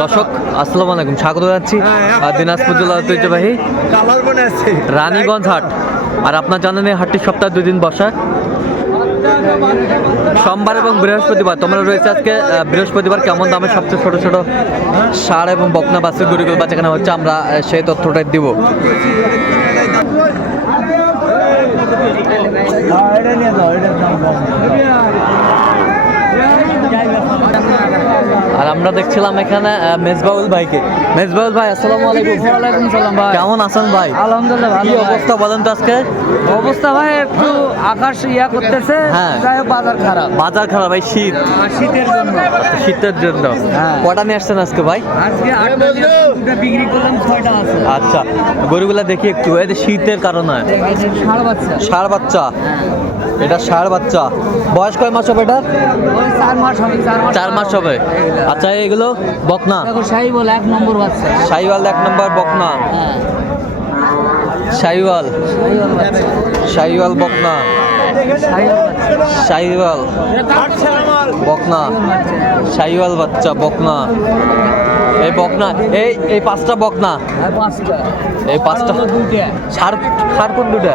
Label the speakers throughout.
Speaker 1: দর্শক আসসালামু আলাইকুম। স্বাগত জানাচ্ছি আহ, দিনাজপুর জেলা ঐতিহ্যবাহী রানীগঞ্জ হাট। আর আপনার জানেন এই হাটটি সপ্তাহে দুই দিন বসা। সোমবার এবং বৃহস্পতিবার তোমরা রয়েছে আজকে বৃহস্পতিবার কেমন দামে সবচেয়ে ছোট ছোট সার এবং বকনা বাসের গরুগুলো বাচ্চাখানা হচ্ছে আমরা সেই তথ্যটাই দিব।
Speaker 2: এটা নিয়ে যাও এটার দাম কম।
Speaker 1: আর আমরা দেখছিলাম এখানে মেজবাউল ভাইকে। মেজবাউল ভাই আসসালামু আলাইকুম।
Speaker 3: ওয়ালাইকুম সালাম ভাই।
Speaker 1: কেমন আছেন ভাই?
Speaker 3: আলহামদুলিল্লাহ ভালো ভাই।
Speaker 1: অবস্থা বলেন তো আজকে?
Speaker 3: অবস্থা ভাই একটু আকাশ ইয়া করতেছে।
Speaker 1: হ্যাঁ।
Speaker 3: যাই হোক বাজার খারাপ।
Speaker 1: বাজার খারাপ ভাই শীত।
Speaker 3: শীতের জন্য।
Speaker 1: শীতের জন্য।
Speaker 3: হ্যাঁ।
Speaker 1: কটা নিয়ে আসছেন আজকে ভাই?
Speaker 3: আজকে আটটা বিক্রি করলাম ছয়টা আছে।
Speaker 1: আচ্ছা গরুগুলা দেখি একটু এই যে শীতের কারণে।
Speaker 3: ষাঁড় বাচ্চা।
Speaker 1: ষাঁড় বাচ্চা?
Speaker 3: হ্যাঁ।
Speaker 1: এটা ষাঁড় বাচ্চা। বয়স কয় মাস হবে এটা
Speaker 3: ওই চার মাস হবে চার মাস
Speaker 1: হবে। আচ্ছা এগুলো বকনা?
Speaker 3: দেখো এক নম্বর বাচ্চা।
Speaker 1: সাইওয়াল এক নম্বর বকনা।
Speaker 3: হ্যাঁ।
Speaker 1: সাইওয়াল সাইওয়াল বকনা। সাইওয়াল বকনা। সাইওয়াল বাচ্চা বকনা। এই বকনা এই এই পাঁচটা বকনা।
Speaker 3: পাঁচটা।
Speaker 1: এই পাঁচটা। ষাড় ষাড় কোন দুটা।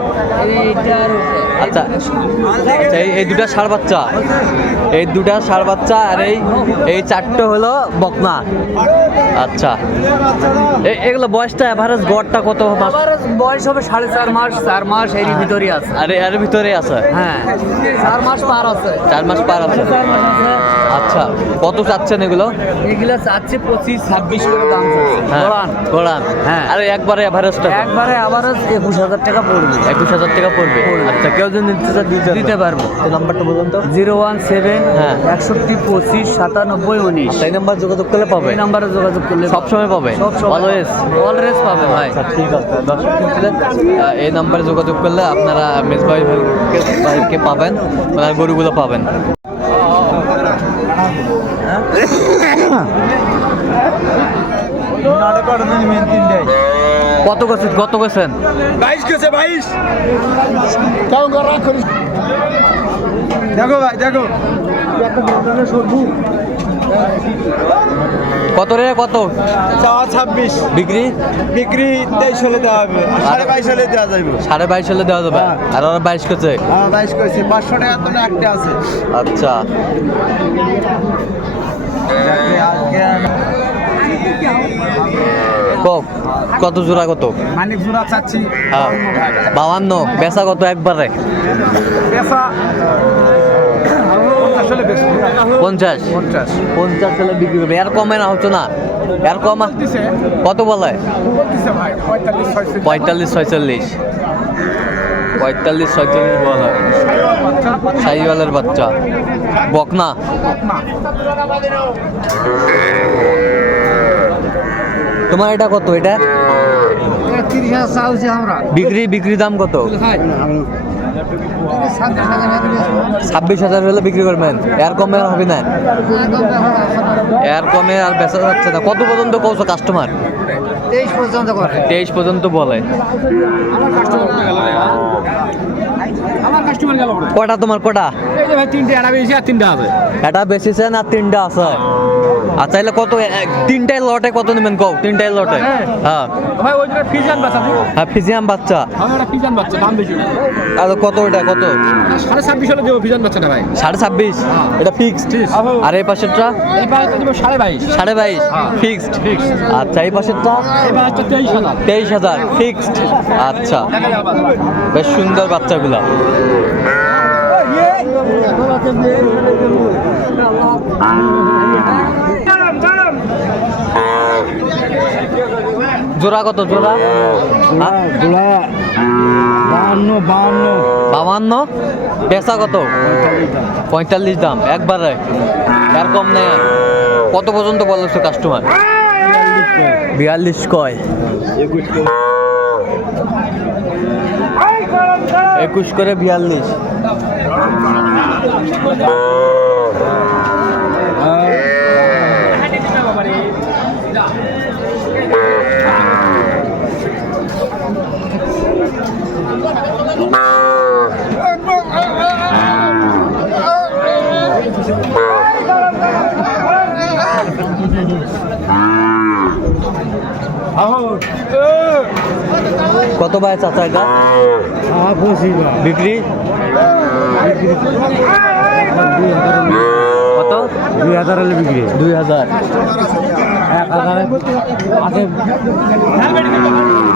Speaker 1: আচ্ছা আচ্ছা, এই এই দুটা ষাড় বাচ্চা। এই দুটা সার বাচ্চা আর এই এই চারটে হলো বকনা। আচ্ছা। এগুলো বয়সটা এভারেজ গড়টা কত মাস?
Speaker 3: বয়স হবে সাড়ে চার মাস চার মাস এরই ভিতরে আছে।
Speaker 1: আর এর ভিতরে আছে?
Speaker 3: হ্যাঁ। চার মাস পার আছে।
Speaker 1: চার মাস পার আছে। আচ্ছা কত চাচ্ছেন এগুলো?
Speaker 3: এগুলা চাচ্ছে পঁচিশ ছাব্বিশ করে দাম
Speaker 1: হ্যাঁ
Speaker 3: কোরআন
Speaker 1: কোরআন
Speaker 3: হ্যাঁ।
Speaker 1: আর একবারে এভারেজটা
Speaker 3: একবারে আবার একুশ হাজার টাকা পড়বে।
Speaker 1: একুশ হাজার টাকা পড়বে? আচ্ছা কেউ যদি নিতে চায় দিতে
Speaker 3: পারব।
Speaker 1: এই নাম্বারটা বলুন তো।
Speaker 3: জিরো ওয়ান সেভেন
Speaker 1: হ্যাঁ।
Speaker 3: একষট্টি পঁচিশ সাতানব্বই উনিশ।
Speaker 1: সেই নাম্বার যোগাযোগ করলে পাবে?
Speaker 3: এই নাম্বারে যোগাযোগ করলে
Speaker 1: সবসময় পাবে? অলওয়েজ
Speaker 3: অলরেজ পাবে ভাই।
Speaker 1: আচ্ছা ঠিক আছে। এই নাম্বারে যোগাযোগ করলে আপনারা মেজবাই ভাইকে ভাইকে পাবেন ওনার গরুগুলো পাবেন। কত গেছেন কত গেছেন
Speaker 2: বাইশ গেছে বাইশ। কেমন করে করিস দেখো ভাই দেখো।
Speaker 1: কত রে কত?
Speaker 2: চাওয়া ছাব্বিশ।
Speaker 1: বিক্রি?
Speaker 2: বিক্রি তেইশ হলে দেওয়া হবে। সাড়ে বাইশ হলে দেওয়া যাবে
Speaker 1: সাড়ে বাইশ হলে দেওয়া যাবে।
Speaker 2: হ্যাঁ।
Speaker 1: আর ওরা বাইশ করছে?
Speaker 2: হ্যাঁ বাইশ করেছি। পাঁচশো টাকা তো একটা আছে।
Speaker 1: আচ্ছা। কত জোড়া কত?
Speaker 2: মানিক জোড়া চাচ্ছি।
Speaker 1: হ্যাঁ বাবান্ন বেচা কত একবারে? পঞ্চাশ।
Speaker 2: পঞ্চাশ।
Speaker 1: পঞ্চাশ হলে বিক্রি করবে। এর কমে না হতো না? এর কম কত বলে?
Speaker 2: পঁয়তাল্লিশ
Speaker 1: ছয়চল্লিশ। পঁয়তাল্লিশ, ছয়চল্লিশ বলে সাইওয়ালের বাচ্চা। বকনা। তোমার এটা কত এটা? বিক্রি বিক্রি দাম কত? ছাব্বিশ হাজার হলে বিক্রি করবেন। এর কমে হবে না? এর কমে আর বেচা যাচ্ছে না। কত পর্যন্ত কৌছো কাস্টমার
Speaker 3: তেইশ পর্যন্ত করে।
Speaker 1: তেইশ পর্যন্ত বলে।
Speaker 2: কাস্টমার
Speaker 1: কটা তোমার কটা?
Speaker 2: তিনটে এটা বেশি আর তিনটে আছে।
Speaker 1: এটা আর আচ্ছা এলে কত এক- তিনটাই লটে কত নেবেন? কও তিনটাই লটে। হ্যাঁ।
Speaker 2: ভাই ওই যে বাচ্চা
Speaker 1: হ্যাঁ ফিজিয়াম বাচ্চা।
Speaker 2: দাম বেশি।
Speaker 1: আর কত ওটা কত?
Speaker 2: সাড়ে ছাব্বিশ হলে দেবো ফিজান বাচ্চাটা ভাই।
Speaker 1: সাড়ে ছাব্বিশ? এটা ফিক্সড আর এই পাশেরটা?
Speaker 2: এই দেবো সাড়ে বাইশ।
Speaker 1: সাড়ে বাইশ?
Speaker 2: হ্যাঁ।
Speaker 1: ফিক্সড আচ্ছা এই পাশেরটা?
Speaker 2: এই তেইশ হাজার।
Speaker 1: ফিক্সড আচ্ছা। বেশ সুন্দর বাচ্চাগুলা। জোড়া কত জোড়া? হ্যাঁ?
Speaker 2: বাহান্ন বাহান্ন।
Speaker 1: পেশা কত? পঁয়তাল্লিশ দাম একবারে। আর কম নেই কত পর্যন্ত বলেছ কাস্টমার বিয়াল্লিশ কয়। একুশ করে বিয়াল্লিশ। কত ভাই চাচা এটা? বিক্রি? কত?
Speaker 2: দুই হাজার। হলে বিক্রি
Speaker 1: দুই হাজার
Speaker 2: এক হাজার? আছে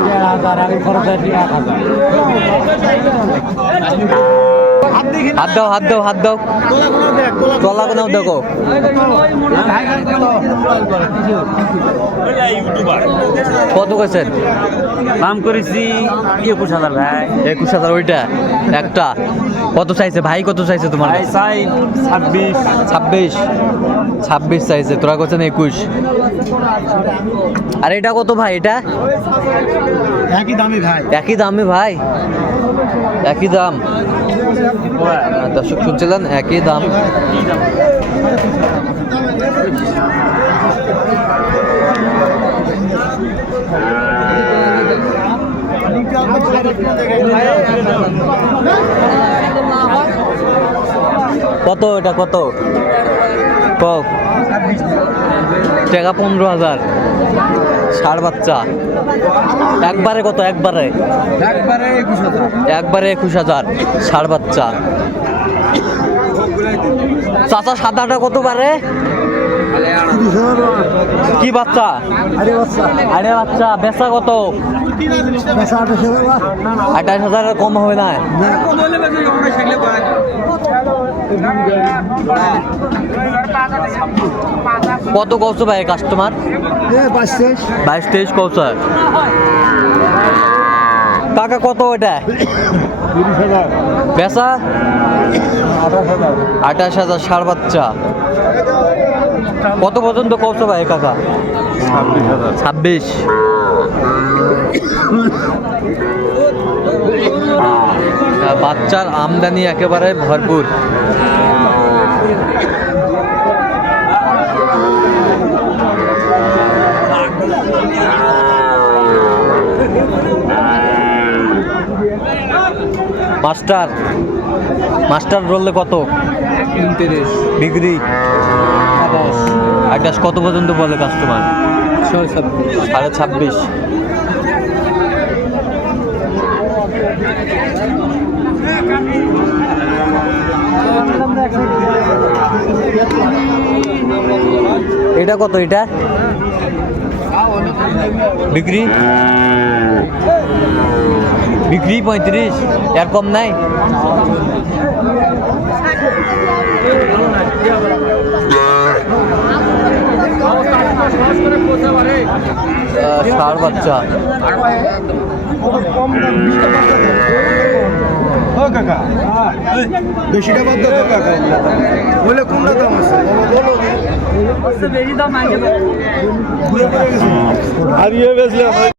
Speaker 2: দেড় হাজার আর খরচ এক হাজার।
Speaker 1: হাত দাও হাত দাও হাত দাও। তলা কোনাও দেখো। কত কইছেন?
Speaker 3: দাম করেছি একুশ হাজার ভাই।
Speaker 1: একুশ হাজার ওইটা একটা। কত চাইছে ভাই? কত চাইছে তোমার?
Speaker 3: ভাই চাই ছাব্বিশ।
Speaker 1: ছাব্বিশ। ছাব্বিশ চাইছে তোরা করছেন একুশ। আর এটা কত ভাই এটা?
Speaker 2: একই দামি ভাই।
Speaker 1: একই দামে ভাই? একই দাম। দর্শক শুনছিলেন একই দাম। কত এটা কত? টাকা পনেরো হাজার। ষাট বাচ্চা। একবারে কত? একবারে?
Speaker 2: একবারে একুশ হাজার।
Speaker 1: একবারে একুশ হাজার ষাট বাচ্চা। চাচা সাদাটা কত বারে? কি বাচ্চা?
Speaker 2: আরে বাচ্চা।
Speaker 1: আরে বাচ্চা বেচা কত?
Speaker 2: আঠাশ হাজার
Speaker 1: হাজারের কম হবে না। কত কৌছো ভাই কাস্টমার
Speaker 2: বাইশ তেইশ।
Speaker 1: কৌছো টাকা কত ওটা
Speaker 2: তিরিশ
Speaker 1: বেচা?
Speaker 2: আঠাশ হাজার।
Speaker 1: আঠাশ হাজার ষাট বাচ্চা। কত পর্যন্ত কৌছো ভাই কাকা
Speaker 2: ছাব্বিশ।
Speaker 1: বাচ্চার আমদানি একেবারে ভরপুর। মাস্টার মাস্টার রোলে কত?
Speaker 2: উনত্রিশ
Speaker 1: ডিগ্রি।
Speaker 2: আঠাশ
Speaker 1: কত পর্যন্ত বলে কাস্টমার সাড়ে ছাব্বিশ। এটা কত এটা? বিক্রি? বিক্রি পঁয়ত্রিশ এর কম নাই? আহ, ষাঁড় বাচ্চা।
Speaker 2: বেশিটা বাদ দাও কাকা। বলে কোনটা দাম আছে। বলো হারিয়ে বেচলে